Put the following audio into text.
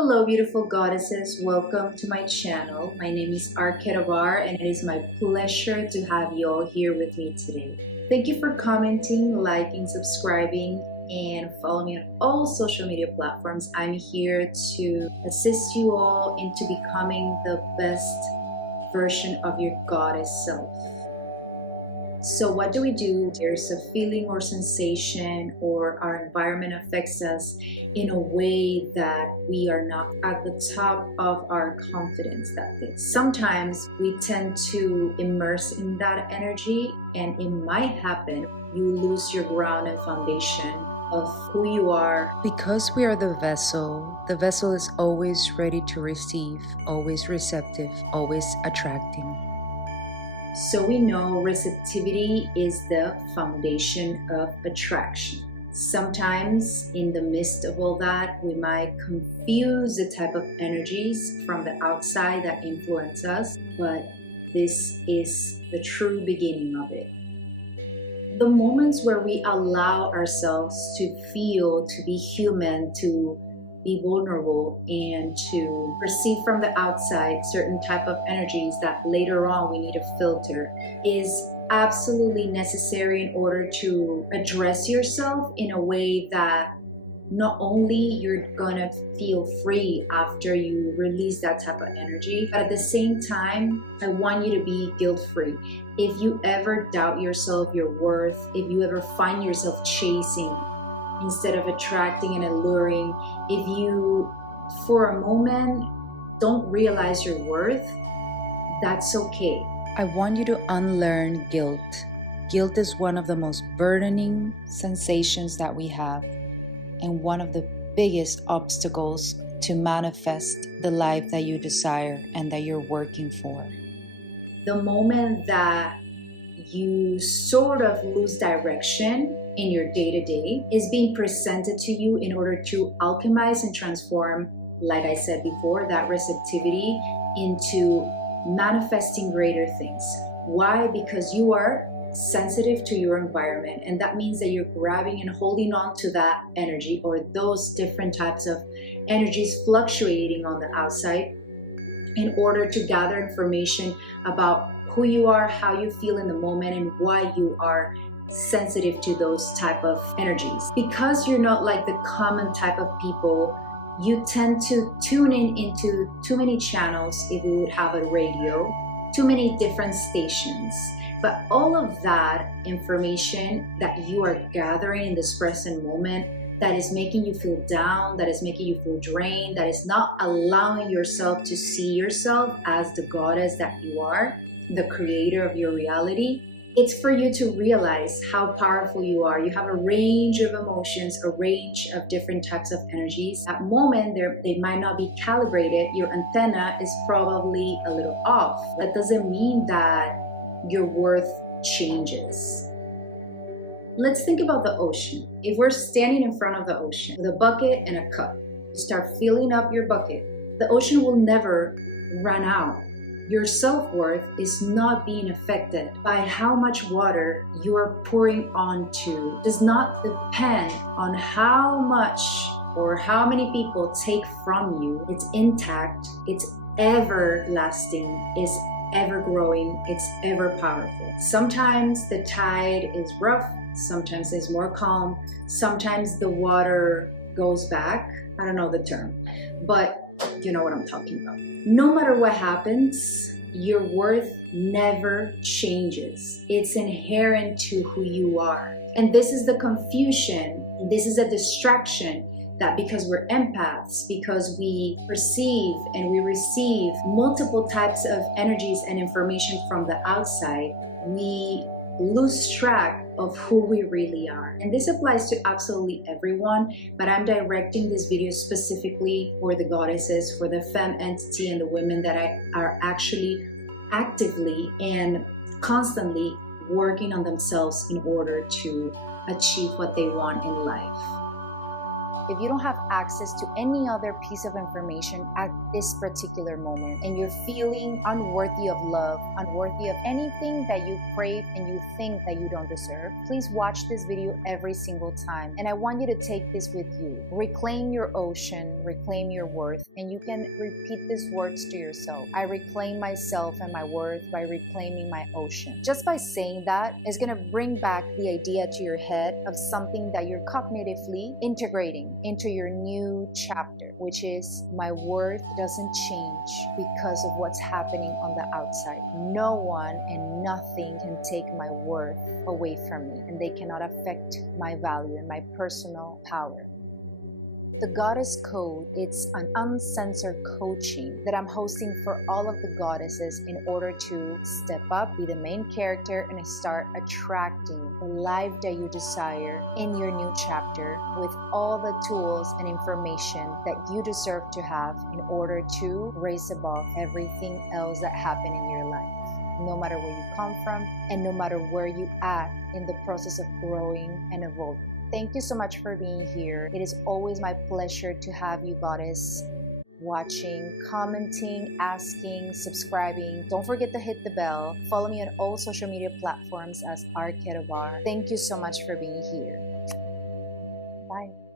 Hello, beautiful goddesses. Welcome to my channel. My name is KEDABAR, and it is my pleasure to have you all here with me today. Thank you for commenting, liking, subscribing, and follow me on all social media platforms. I'm here to assist you all into becoming the best version of your goddess self. So what do? There's a feeling or sensation, or our environment affects us in a way that we are not at the top of our confidence that day. Sometimes we tend to immerse in that energy, and it might happen you lose your ground and foundation of who you are. Because we are the vessel is always ready to receive, always receptive, always attracting. So we know receptivity is the foundation of attraction. Sometimes in the midst of all that, we might confuse the type of energies from the outside that influence us, but this is the true beginning of it. The moments where we allow ourselves to feel, to be human, to be vulnerable, and to perceive from the outside certain type of energies that later on we need to filter is absolutely necessary in order to address yourself in a way that not only you're gonna feel free after you release that type of energy, but at the same time, I want you to be guilt-free. If you ever doubt yourself, your worth, if you ever find yourself chasing instead of attracting and alluring, if you for a moment don't realize your worth, that's okay. I want you to unlearn guilt. Guilt is one of the most burdening sensations that we have, and one of the biggest obstacles to manifest the life that you desire and that you're working for. The moment that you sort of lose direction in your day-to-day is being presented to you in order to alchemize and transform, like I said before, that receptivity into manifesting greater things. Why? Because you are sensitive to your environment, and that means that you're grabbing and holding on to that energy, or those different types of energies fluctuating on the outside, in order to gather information about who you are, how you feel in the moment, and why you are sensitive to those type of energies. Because you're not like the common type of people, you tend to tune in into too many channels. If we would have a radio, too many different stations. But all of that information that you are gathering in this present moment, that is making you feel down, that is making you feel drained, that is not allowing yourself to see yourself as the goddess that you are, the creator of your reality, it's for you to realize how powerful you are. You have a range of emotions, a range of different types of energies. At the moment, they might not be calibrated. Your antenna is probably a little off. That doesn't mean that your worth changes. Let's think about the ocean. If we're standing in front of the ocean with a bucket and a cup, you start filling up your bucket, the ocean will never run out. Your self-worth is not being affected by how much water you are pouring onto. It does not depend on how much or how many people take from you. It's intact, it's everlasting, it's ever growing, it's ever powerful. Sometimes the tide is rough, sometimes it's more calm, sometimes the water goes back. I don't know the term, but you know what I'm talking about. No matter what happens, your worth never changes. It's inherent to who you are. And this is the confusion, this is a distraction, that because we're empaths, because we perceive and we receive multiple types of energies and information from the outside, we lose track of who we really are. And this applies to absolutely everyone, but I'm directing this video specifically for the goddesses, for the femme entity, and the women that are actually actively and constantly working on themselves in order to achieve what they want in life. if you don't have access to any other piece of information at this particular moment, and you're feeling unworthy of love, unworthy of anything that you crave and you think that you don't deserve, please watch this video every single time. And I want you to take this with you. Reclaim your ocean, reclaim your worth, and you can repeat these words to yourself. I reclaim myself and my worth by reclaiming my ocean. Just by saying that, it's going to bring back the idea to your head of something that you're cognitively integrating into your new chapter, which is my worth doesn't change because of what's happening on the outside. No one and nothing can take my worth away from me, and they cannot affect my value and my personal power. The Goddess Code, it's an uncensored coaching that I'm hosting for all of the goddesses in order to step up, be the main character, and start attracting the life that you desire in your new chapter with all the tools and information that you deserve to have in order to raise above everything else that happened in your life, no matter where you come from and no matter where you at in the process of growing and evolving. Thank you so much for being here. It is always my pleasure to have you, goddess, watching, commenting, asking, subscribing. Don't forget to hit the bell. Follow me on all social media platforms as KEDABAR. Thank you so much for being here. Bye.